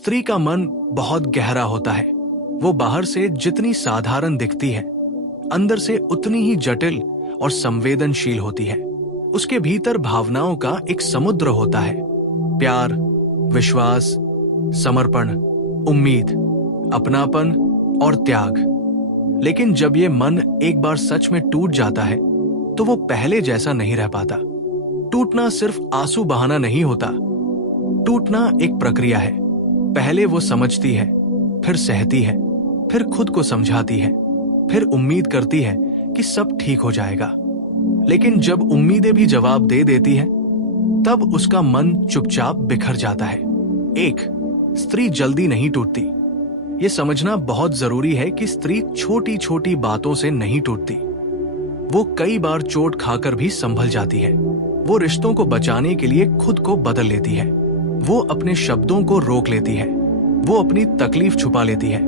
स्त्री का मन बहुत गहरा होता है। वो बाहर से जितनी साधारण दिखती है, अंदर से उतनी ही जटिल और संवेदनशील होती है। उसके भीतर भावनाओं का एक समुद्र होता है। प्यार, विश्वास, समर्पण, उम्मीद, अपनापन और त्याग। लेकिन जब ये मन एक बार सच में टूट जाता है तो वो पहले जैसा नहीं रह पाता। टूटना सिर्फ आंसू बहाना नहीं होता। टूटना एक प्रक्रिया है। पहले वो समझती है, फिर सहती है, फिर खुद को समझाती है, फिर उम्मीद करती है कि सब ठीक हो जाएगा। लेकिन जब उम्मीदें भी जवाब दे देती हैं, तब उसका मन चुपचाप बिखर जाता है। एक, स्त्री जल्दी नहीं टूटती। ये समझना बहुत जरूरी है कि स्त्री छोटी छोटी बातों से नहीं टूटती। वो कई बार चोट खाकर भी संभल जाती है। वो रिश्तों को बचाने के लिए खुद को बदल लेती है। वो अपने शब्दों को रोक लेती है। वो अपनी तकलीफ छुपा लेती है।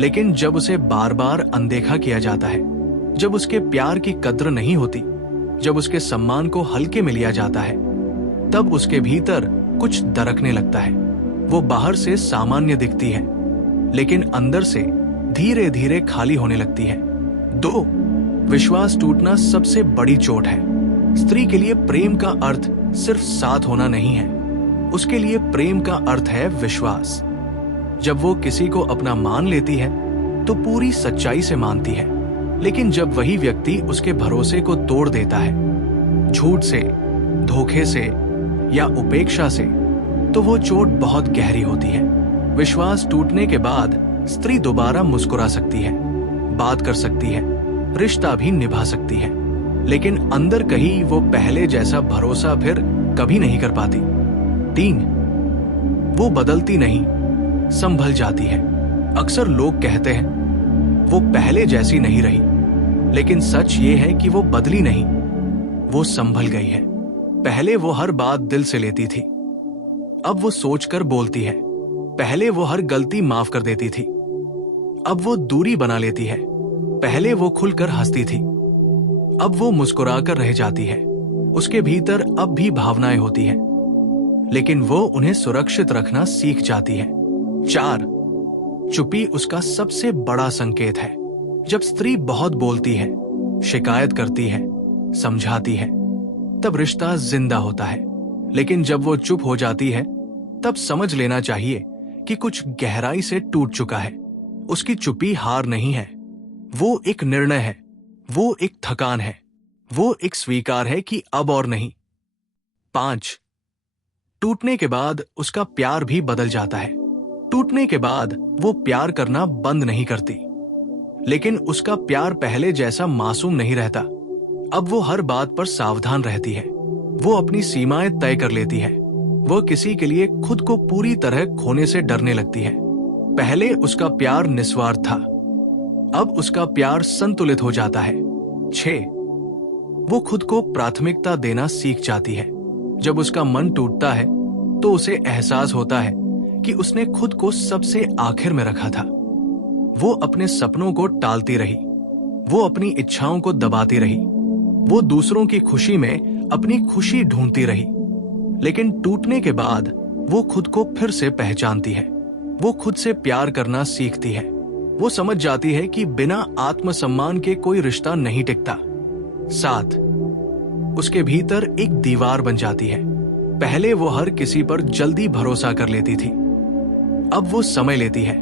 लेकिन जब उसे बार बार अनदेखा किया जाता है, जब उसके प्यार की कद्र नहीं होती, जब उसके सम्मान को हल्के में लिया जाता है, तब उसके भीतर कुछ दरकने लगता है। वो बाहर से सामान्य दिखती है, लेकिन अंदर से धीरे धीरे खाली होने लगती है। 2, विश्वास टूटना सबसे बड़ी चोट है। स्त्री के लिए प्रेम का अर्थ सिर्फ साथ होना नहीं है। उसके लिए प्रेम का अर्थ है विश्वास। जब वो किसी को अपना मान लेती है तो पूरी सच्चाई से मानती है। लेकिन जब वही व्यक्ति उसके भरोसे को तोड़ देता है, झूठ से, धोखे से या उपेक्षा से, तो वो चोट बहुत गहरी होती है। विश्वास टूटने के बाद स्त्री दोबारा मुस्कुरा सकती है, बात कर सकती है, रिश्ता भी निभा सकती है, लेकिन अंदर कहीं वो पहले जैसा भरोसा फिर कभी नहीं कर पाती। 3, वो बदलती नहीं, संभल जाती है। अक्सर लोग कहते हैं वो पहले जैसी नहीं रही, लेकिन सच ये है कि वो बदली नहीं, वो संभल गई है। पहले वो हर बात दिल से लेती थी, अब वो सोचकर बोलती है। पहले वो हर गलती माफ कर देती थी, अब वो दूरी बना लेती है। पहले वो खुलकर हंसती थी, अब वो मुस्कुराकर रह जाती है। उसके भीतर अब भी भावनाएं होती हैं, लेकिन वो उन्हें सुरक्षित रखना सीख जाती है। 4, चुप्पी उसका सबसे बड़ा संकेत है। जब स्त्री बहुत बोलती है, शिकायत करती है, समझाती है, तब रिश्ता जिंदा होता है। लेकिन जब वो चुप हो जाती है, तब समझ लेना चाहिए कि कुछ गहराई से टूट चुका है। उसकी चुप्पी हार नहीं है, वो एक निर्णय है, वो एक थकान है, वो एक स्वीकार है कि अब और नहीं। 5, टूटने के बाद उसका प्यार भी बदल जाता है। टूटने के बाद वो प्यार करना बंद नहीं करती, लेकिन उसका प्यार पहले जैसा मासूम नहीं रहता। अब वो हर बात पर सावधान रहती है, वो अपनी सीमाएं तय कर लेती है, वो किसी के लिए खुद को पूरी तरह खोने से डरने लगती है। पहले उसका प्यार निस्वार्थ था, अब उसका प्यार संतुलित हो जाता है। 6, वो खुद को प्राथमिकता देना सीख जाती है। जब उसका मन टूटता है तो उसे एहसास होता है कि उसने खुद को सबसे आखिर में रखा था। वो अपने सपनों को टालती रही, वो अपनी इच्छाओं को दबाती रही, वो दूसरों की खुशी में अपनी खुशी ढूंढती रही। लेकिन टूटने के बाद वो खुद को फिर से पहचानती है, वो खुद से प्यार करना सीखती है। वो समझ जाती है कि बिना आत्मसम्मान के कोई रिश्ता नहीं टिकता। 7, उसके भीतर एक दीवार बन जाती है। पहले वो हर किसी पर जल्दी भरोसा कर लेती थी, अब वो समय लेती है।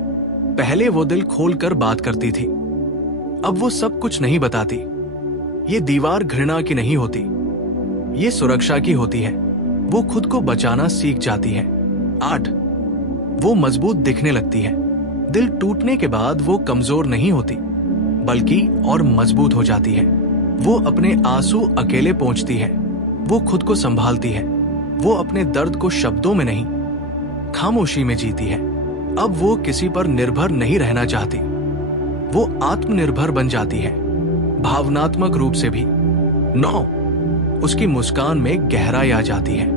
पहले वो दिल खोलकर बात करती थी, अब वो सब कुछ नहीं बताती। ये दीवार घृणा की नहीं होती, ये सुरक्षा की होती है। वो खुद को बचाना सीख जाती है। 8, वो मजबूत दिखने लगती है। दिल टूटने के बाद वो कमजोर नहीं होती, बल्कि और मजबूत हो जाती है। वो अपने आंसू अकेले पोंछती है, वो खुद को संभालती है, वो अपने दर्द को शब्दों में नहीं, खामोशी में जीती है। अब वो किसी पर निर्भर नहीं रहना चाहती, वो आत्मनिर्भर बन जाती है, भावनात्मक रूप से भी। 9, उसकी मुस्कान में गहराई आ जाती है।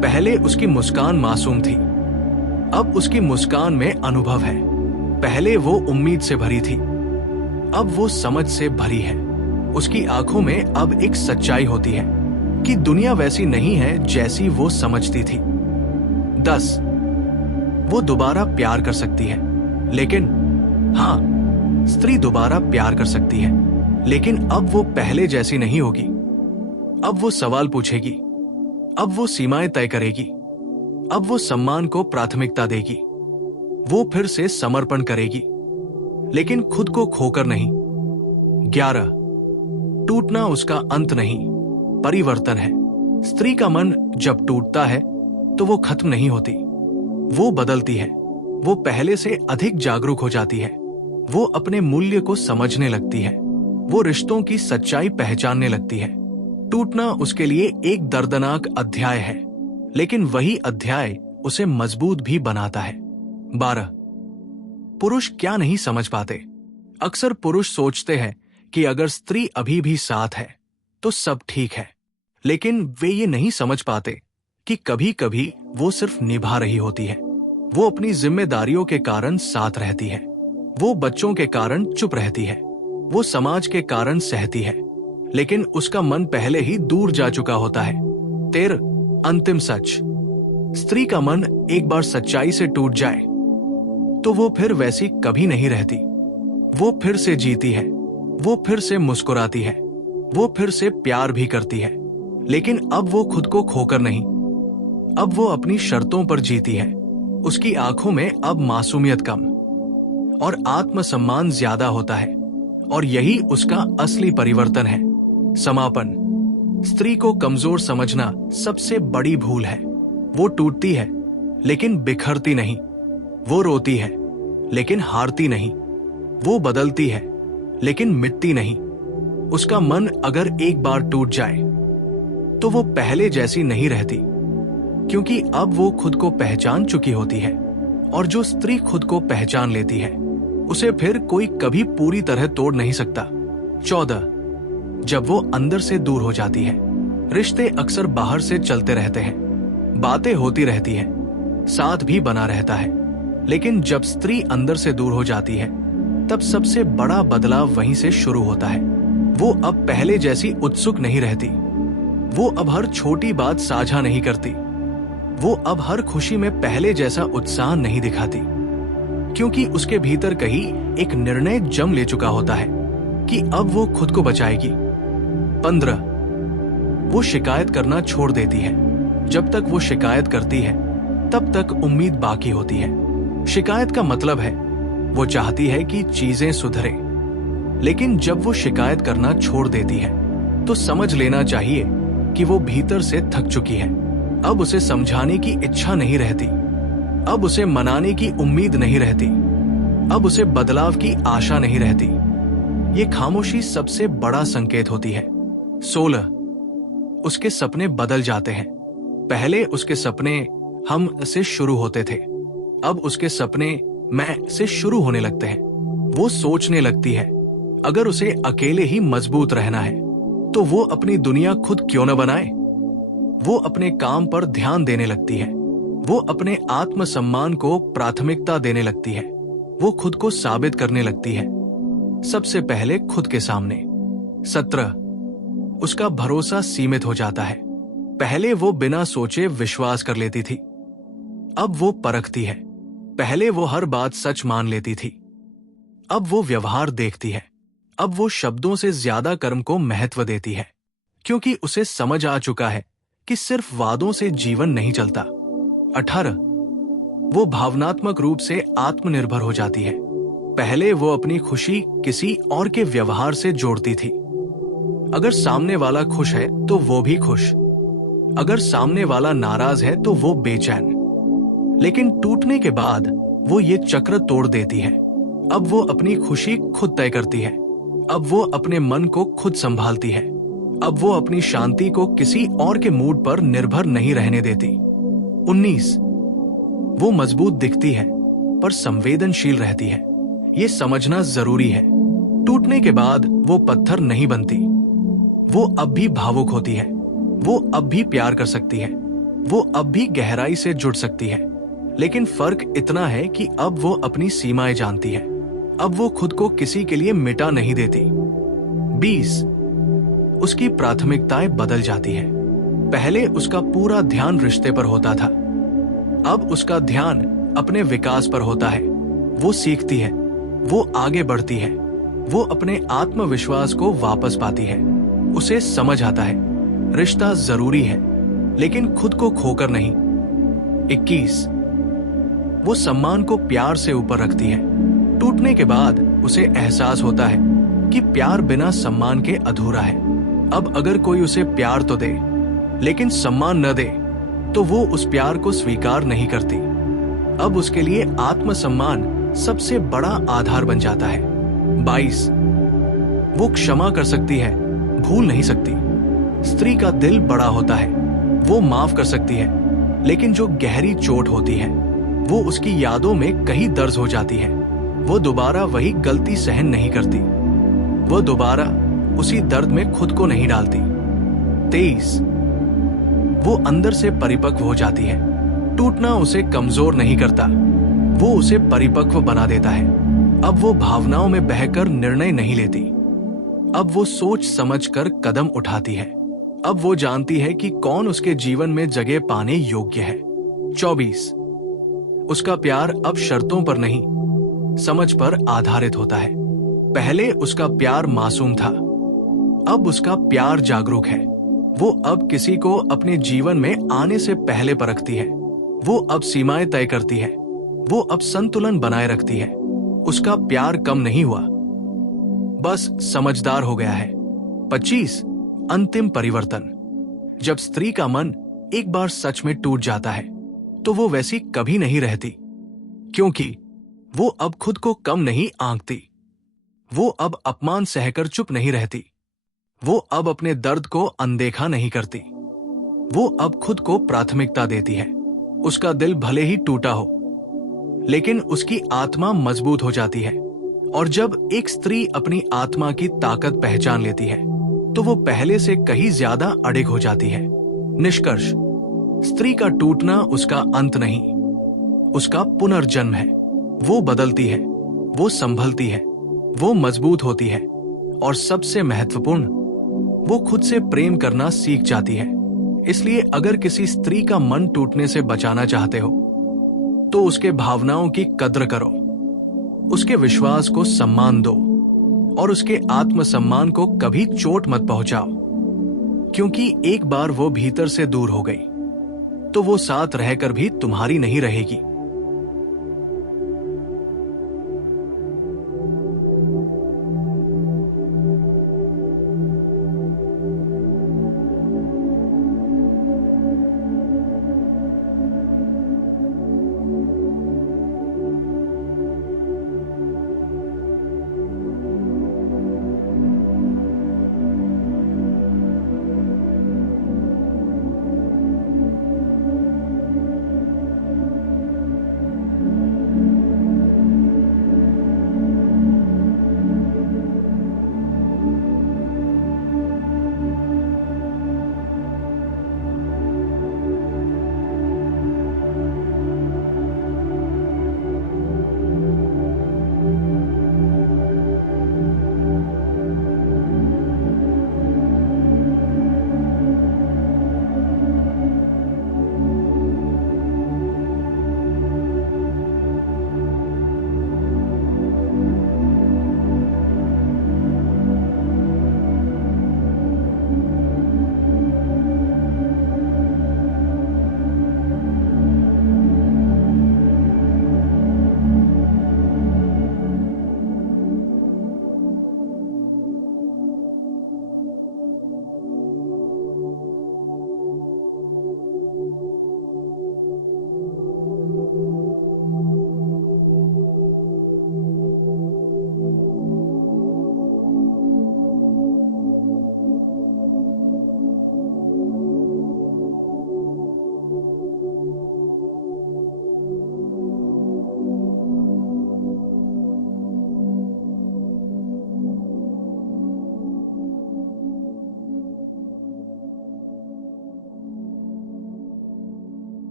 पहले उसकी मुस्कान मासूम थी, अब उसकी मुस्कान में अनुभव है। पहले वो उम्मीद से भरी थी, अब वो समझ से भरी है। उसकी आंखों में अब एक सच्चाई होती है कि दुनिया वैसी नहीं है जैसी वो समझती थी। 10, वो दोबारा प्यार कर सकती है, लेकिन हाँ, स्त्री दोबारा प्यार कर सकती है, लेकिन अब वो पहले जैसी नहीं होगी। अब वो सवाल पूछेगी, अब वो सीमाएं तय करेगी, अब वो सम्मान को प्राथमिकता देगी, वो फिर से समर्पण करेगी, लेकिन खुद को खोकर नहीं। 11, टूटना उसका अंत नहीं, परिवर्तन है। स्त्री का मन जब टूटता है तो वो खत्म नहीं होती, वो बदलती है। वो पहले से अधिक जागरूक हो जाती है, वो अपने मूल्य को समझने लगती है, वो रिश्तों की सच्चाई पहचानने लगती है। टूटना उसके लिए एक दर्दनाक अध्याय है, लेकिन वही अध्याय उसे मजबूत भी बनाता है। 12, पुरुष क्या नहीं समझ पाते। अक्सर पुरुष सोचते हैं कि अगर स्त्री अभी भी साथ है तो सब ठीक है, लेकिन वे ये नहीं समझ पाते कि कभी कभी वो सिर्फ निभा रही होती है। वो अपनी जिम्मेदारियों के कारण साथ रहती है, वो बच्चों के कारण चुप रहती है, वो समाज के कारण सहती है, लेकिन उसका मन पहले ही दूर जा चुका होता है। 13, अंतिम सच। स्त्री का मन एक बार सच्चाई से टूट जाए तो वो फिर वैसी कभी नहीं रहती। वो फिर से जीती है, वो फिर से मुस्कुराती है, वो फिर से प्यार भी करती है, लेकिन अब वो खुद को खोकर नहीं। अब वो अपनी शर्तों पर जीती है। उसकी आंखों में अब मासूमियत कम और आत्मसम्मान ज्यादा होता है, और यही उसका असली परिवर्तन है। समापन। स्त्री को कमजोर समझना सबसे बड़ी भूल है। वो टूटती है लेकिन बिखरती नहीं, वो रोती है लेकिन हारती नहीं, वो बदलती है लेकिन मिटती नहीं। उसका मन अगर एक बार टूट जाए तो वो पहले जैसी नहीं रहती, क्योंकि अब वो खुद को पहचान चुकी होती है, और जो स्त्री खुद को पहचान लेती है उसे फिर कोई कभी पूरी तरह तोड़ नहीं सकता। 14, जब वो अंदर से दूर हो जाती है। रिश्ते अक्सर बाहर से चलते रहते हैं, बातें होती रहती हैं, साथ भी बना रहता है, लेकिन जब स्त्री अंदर से दूर हो जाती है तब सबसे बड़ा बदलाव वहीं से शुरू होता है। वो अब पहले जैसी उत्सुक नहीं रहती, वो अब हर छोटी बात साझा नहीं करती, वो अब हर खुशी में पहले जैसा उत्साह नहीं दिखाती, क्योंकि उसके भीतर कहीं एक निर्णय जम ले चुका होता है कि अब वो खुद को बचाएगी। 15, वो शिकायत करना छोड़ देती है। जब तक वो शिकायत करती है तब तक उम्मीद बाकी होती है। शिकायत का मतलब है वो चाहती है कि चीजें सुधरें, लेकिन जब वो शिकायत करना छोड़ देती है तो समझ लेना चाहिए कि वो भीतर से थक चुकी है। अब उसे समझाने की इच्छा नहीं रहती, अब उसे मनाने की उम्मीद नहीं रहती, अब उसे बदलाव की आशा नहीं रहती। ये खामोशी सबसे बड़ा संकेत होती है। 16, उसके सपने बदल जाते हैं। पहले उसके सपने हम से शुरू होते थे, अब उसके सपने मैं से शुरू होने लगते हैं। वो सोचने लगती है, अगर उसे अकेले ही मजबूत रहना है तो वो अपनी दुनिया खुद क्यों न बनाए। वो अपने काम पर ध्यान देने लगती है, वो अपने आत्मसम्मान को प्राथमिकता देने लगती है, वो खुद को साबित करने लगती है, सबसे पहले खुद के सामने। 17, उसका भरोसा सीमित हो जाता है। पहले वो बिना सोचे विश्वास कर लेती थी, अब वो परखती है। पहले वो हर बात सच मान लेती थी, अब वो व्यवहार देखती है। अब वो शब्दों से ज्यादा कर्म को महत्व देती है, क्योंकि उसे समझ आ चुका है कि सिर्फ वादों से जीवन नहीं चलता। 18, वो भावनात्मक रूप से आत्मनिर्भर हो जाती है। पहले वो अपनी खुशी किसी और के व्यवहार से जोड़ती थी। अगर सामने वाला खुश है तो वो भी खुश, अगर सामने वाला नाराज है तो वो बेचैन। लेकिन टूटने के बाद वो ये चक्र तोड़ देती है। अब वो अपनी खुशी खुद तय करती है, अब वो अपने मन को खुद संभालती है, अब वो अपनी शांति को किसी और के मूड पर निर्भर नहीं रहने देती। 19, वो मजबूत दिखती है पर संवेदनशील रहती है। ये समझना जरूरी है। टूटने के बाद वो पत्थर नहीं बनती, वो अब भी भावुक होती है, वो अब भी प्यार कर सकती है, वो अब भी गहराई से जुड़ सकती है। लेकिन फर्क इतना है कि अब वो अपनी सीमाएं जानती है, अब वो खुद को किसी के लिए मिटा नहीं देती। 20, उसकी प्राथमिकताएं बदल जाती है। पहले उसका पूरा ध्यान रिश्ते पर होता था, अब उसका ध्यान अपने विकास पर होता है। वो सीखती है, वो आगे बढ़ती है, वो अपने आत्मविश्वास को वापस पाती है। उसे समझ आता है रिश्ता जरूरी है, लेकिन खुद को खोकर नहीं। 21, वो सम्मान को प्यार से ऊपर रखती है। टूटने के बाद उसे एहसास होता है कि प्यार बिना सम्मान के अधूरा है। अब अगर कोई उसे प्यार तो दे, लेकिन सम्मान न दे, तो वो उस प्यार को स्वीकार नहीं करती। अब उसके लिए आत्मसम्मान सबसे बड़ा आधार बन जाता है। 22, वो क्षमा कर सकती है, भूल नहीं सकती। स्त्री का दिल बड़ा होता है, वो माफ कर सकती है, लेकिन जो गहरी चोट होती है वो उसकी यादों में कहीं दर्ज हो जाती है। वो दोबारा वही गलती सहन नहीं करती, वो दोबारा उसी दर्द में खुद को नहीं डालती। 23, वो अंदर से परिपक्व हो जाती है। टूटना उसे कमजोर नहीं करता, वो उसे परिपक्व बना देता है। अब वो भावनाओं में बहकर निर्णय नहीं लेती, अब वो सोच समझकर कदम उठाती है। अब वो जानती है कि कौन उसके जीवन में जगह पाने योग्य है। 24, उसका प्यार अब शर्तों पर नहीं, समझ पर आधारित होता है। पहले उसका प्यार मासूम था, अब उसका प्यार जागरूक है। वो अब किसी को अपने जीवन में आने से पहले परखती है, वो अब सीमाएं तय करती है, वो अब संतुलन बनाए रखती है। उसका प्यार कम नहीं हुआ, बस समझदार हो गया है। 25, अंतिम परिवर्तन। जब स्त्री का मन एक बार सच में टूट जाता है तो वो वैसी कभी नहीं रहती, क्योंकि वो अब खुद को कम नहीं आंकती, वो अब अपमान सहकर चुप नहीं रहती, वो अब अपने दर्द को अनदेखा नहीं करती, वो अब खुद को प्राथमिकता देती है। उसका दिल भले ही टूटा हो, लेकिन उसकी आत्मा मजबूत हो जाती है। और जब एक स्त्री अपनी आत्मा की ताकत पहचान लेती है तो वो पहले से कहीं ज्यादा अडिग हो जाती है। निष्कर्ष, स्त्री का टूटना उसका अंत नहीं, उसका पुनर्जन्म है। वो बदलती है, वो संभलती है, वो मजबूत होती है, और सबसे महत्वपूर्ण, वो खुद से प्रेम करना सीख जाती है। इसलिए अगर किसी स्त्री का मन टूटने से बचाना चाहते हो तो उसके भावनाओं की कद्र करो, उसके विश्वास को सम्मान दो और उसके आत्मसम्मान को कभी चोट मत पहुंचाओ, क्योंकि एक बार वो भीतर से दूर हो गई तो वो साथ रहकर भी तुम्हारी नहीं रहेगी।